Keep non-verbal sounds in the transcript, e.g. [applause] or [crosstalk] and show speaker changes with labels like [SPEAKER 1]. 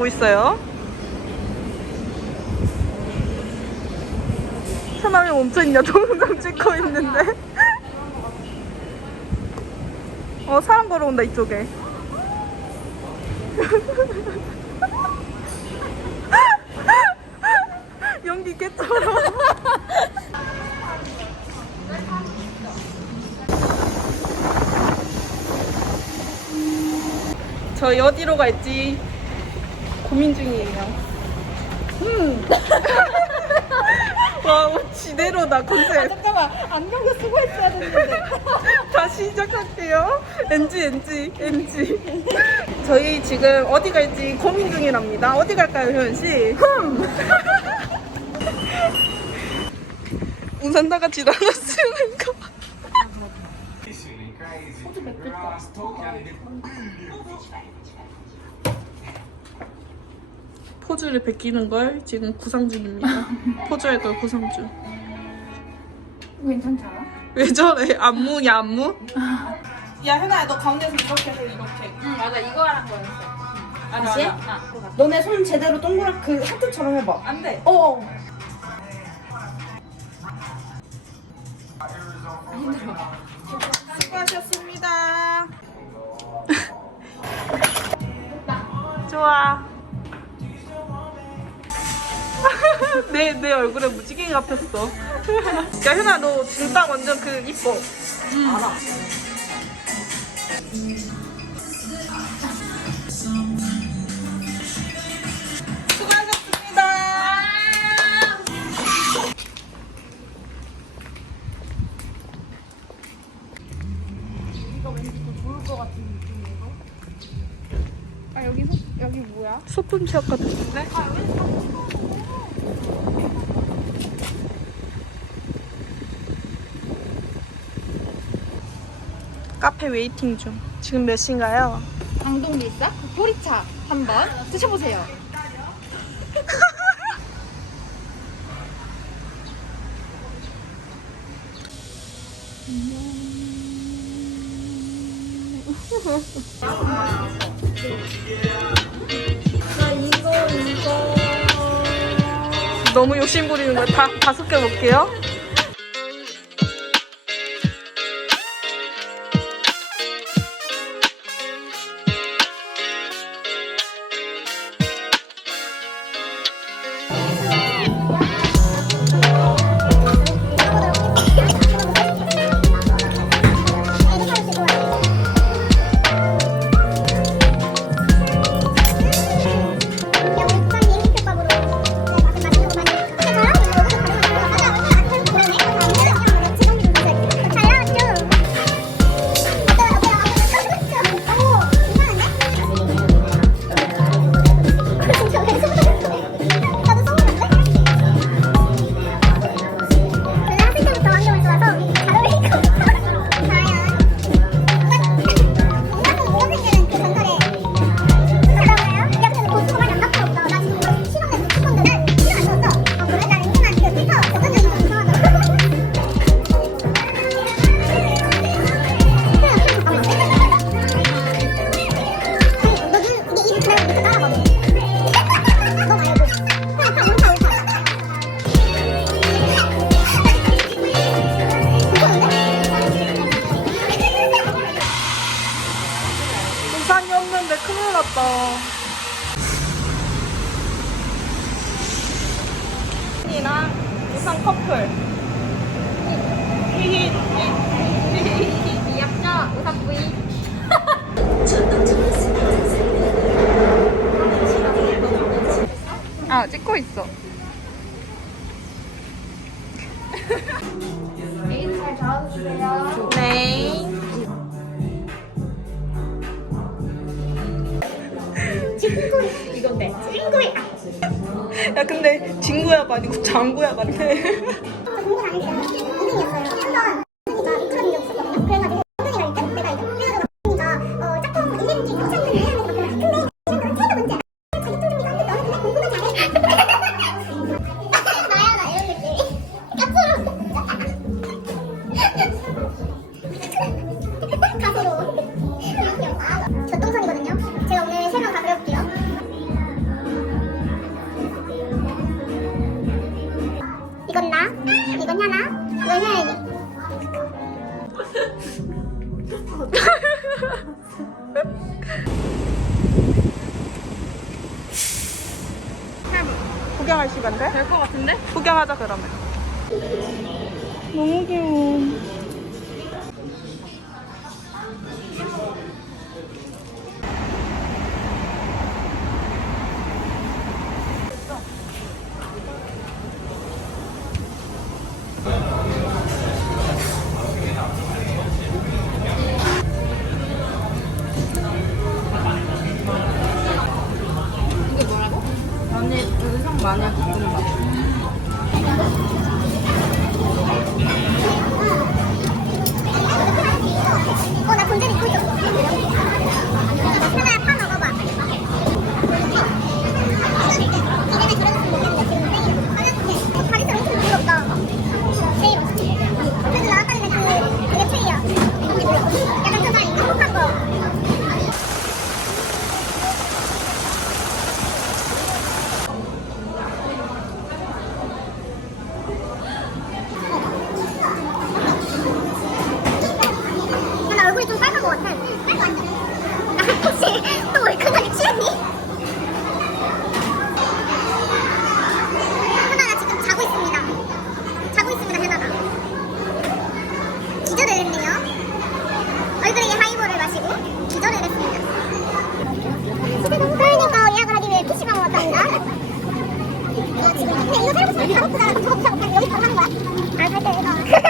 [SPEAKER 1] 보고 있어요. 사람이 멈춰있냐? 동영상 찍고 있는데. 어, 사람 걸어온다, 이쪽에. [laughs] 연기 개쩔어. [laughs] 저희 어디로 갈지 고민 중이에요. 음. [laughs] 와, 뭐 지대로다, 컨셉.
[SPEAKER 2] 잠깐만 안경도 쓰고 있어야 되는데 [laughs]
[SPEAKER 1] 다시 시작할게요. NG, NG, NG. 저희 지금 어디 갈지 고민 중이랍니다. 어디 갈까요, 효연 씨? 흠! [laughs] 우산 다 같이 나눠 쓰는 거. 포즈를 베끼는 걸 지금 구상 중입니다. [laughs] 포즈할 걸 구상 중.
[SPEAKER 2] 괜찮지 않아?
[SPEAKER 1] 왜 저래? 안무냐 안무? [laughs] 야 현아야 너 가운데서 이렇게 해서 이렇게
[SPEAKER 2] 응 맞아 이거 하는 거였어
[SPEAKER 1] 알지?
[SPEAKER 2] 아,
[SPEAKER 3] 너네 손 제대로 동그랗 그 하트처럼 해봐.
[SPEAKER 1] 안 돼
[SPEAKER 3] 어.
[SPEAKER 1] 수고하셨습니다 [laughs] 좋아 내, 내 얼굴에 무지개가 폈어 야 현아 너 진짜 완전 그 이뻐
[SPEAKER 3] 알아.
[SPEAKER 1] 수고하셨습니다
[SPEAKER 2] 아 여기 소, 여기 뭐야?
[SPEAKER 1] 소품 체험 같은데? 카페 웨이팅 중. 지금 몇 시인가요?
[SPEAKER 2] 강동 밀싹 보리차 한번 드셔보세요
[SPEAKER 1] 너무 욕심 부리는 거야. 다, 다섯 개 먹게요. 커플.
[SPEAKER 2] 부위 아 찍고 있어 내일 잘 잡아주세요
[SPEAKER 1] 네.
[SPEAKER 3] 이건데. 친구야.
[SPEAKER 1] 야 근데 진구야가 아니고 장구야 같아. [laughs]
[SPEAKER 4] 구경할
[SPEAKER 1] 시간인데?
[SPEAKER 2] 될 것 같은데?
[SPEAKER 1] 구경하자 그러면. 너무 귀여워.
[SPEAKER 3] 언니 의상 많이 갖고
[SPEAKER 4] 온다. 기절을 했네요. 얼굴에 하이볼을 마시고 기절을 했습니다. 그러니까 예약을 하기 위해 PC방으로 왔답니다. 근데 이거 새로 사고 사고 사고 사고 여기 바로 하는 거야? 아, 살때 이거.